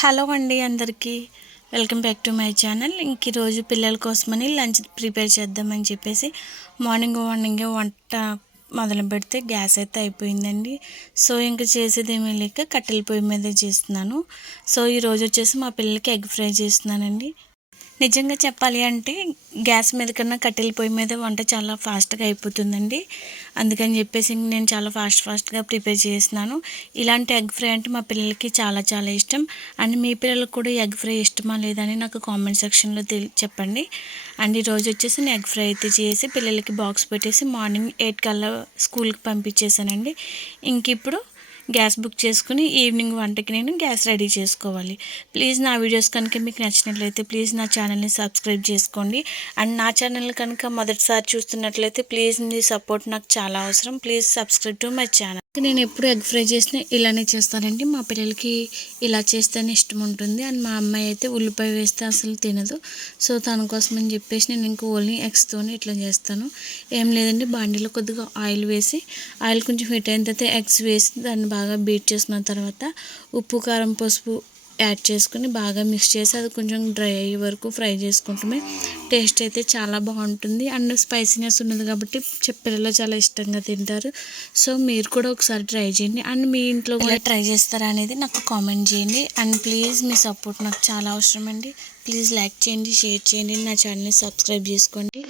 Hello అండి అందరికీ. Welcome back to my channel. ఇంక ఈరోజు పిల్లల కోసమని లంచ్ ప్రిపేర్ చేద్దామని చెప్పేసి మార్నింగ్ మార్నింగే వంట మొదలు పెడితే గ్యాస్ అయితే అయిపోయిందండి. సో ఇంకా చేసేది ఏమీ లేక కట్టెల పొయ్యి మీద చేస్తున్నాను. సో ఈరోజు వచ్చేసి మా పిల్లలకి ఎగ్ ఫ్రై చేస్తున్నానండి. నిజంగా చెప్పాలి అంటే గ్యాస్ మీద కన్నా కట్టెల పొయ్యి మీద వంట చాలా ఫాస్ట్గా అయిపోతుందండి. అందుకని చెప్పేసి నేను చాలా ఫాస్ట్ ఫాస్ట్గా ప్రిపేర్ చేస్తున్నాను. ఇలాంటి ఎగ్ ఫ్రై అంటే మా పిల్లలకి చాలా చాలా ఇష్టం. అండ్ మీ పిల్లలకు కూడా ఎగ్ ఫ్రై ఇష్టమా లేదని నాకు కామెంట్ సెక్షన్లో తెలి చెప్పండి. అండ్ ఈరోజు వచ్చేసి నేను ఎగ్ ఫ్రై అయితే చేసి పిల్లలకి బాక్స్ పెట్టేసి మార్నింగ్ ఎయిట్ కల్లా స్కూల్కి పంపించేసానండి ఇంక ఇప్పుడు గ్యాస్ బుక్ చేసుకుని ఈవినింగ్ వంటకి నేను గ్యాస్ రెడీ చేసుకోవాలి. ప్లీజ్ నా వీడియోస్ కనుక మీకు నచ్చినట్లయితే ప్లీజ్ నా ఛానల్ని సబ్స్క్రైబ్ చేసుకోండి. అండ్ నా ఛానల్ కనుక మొదటిసారి చూస్తున్నట్లయితే ప్లీజ్ మీ సపోర్ట్ నాకు చాలా అవసరం. Please subscribe to my channel. నేను ఎప్పుడు ఎగ్ ఫ్రై చేసినా ఇలానే చేస్తానండి. మా పిల్లలకి ఇలా చేస్తేనే ఇష్టం ఉంటుంది అండ్ మా అమ్మాయి అయితే ఉల్లిపాయ వేస్తే అసలు తినదు. సో తన కోసం అని చెప్పేసి నేను ఇంక ఓన్లీ ఎగ్స్తోనే ఇట్లా చేస్తాను. ఏం లేదండి బాండీలో కొద్దిగా ఆయిల్ వేసి ఆయిల్ కొంచెం హీట్ అయిన తర్వాత ఎగ్స్ వేసి దాన్ని బాగా బీట్ చేసుకున్న తర్వాత ఉప్పు కారం పసుపు యాడ్ చేసుకుని బాగా మిక్స్ చేసి అది కొంచెం డ్రై అయ్యే వరకు ఫ్రై చేసుకుంటామే. టేస్ట్ అయితే చాలా బాగుంటుంది. అండ్ స్పైసీనెస్ ఉన్నది కాబట్టి పిల్లలు చాలా ఇష్టంగా తింటారు. సో మీరు కూడా ఒకసారి ట్రై చేయండి. అండ్ మీ ఇంట్లో కూడా ట్రై చేస్తారా అనేది నాకు కామెంట్ చేయండి. అండ్ ప్లీజ్ మీ సపోర్ట్ నాకు చాలా అవసరం అండి ప్లీజ్ లైక్ చేయండి షేర్ చేయండి. నా ఛానల్ని సబ్స్క్రైబ్ చేసుకోండి.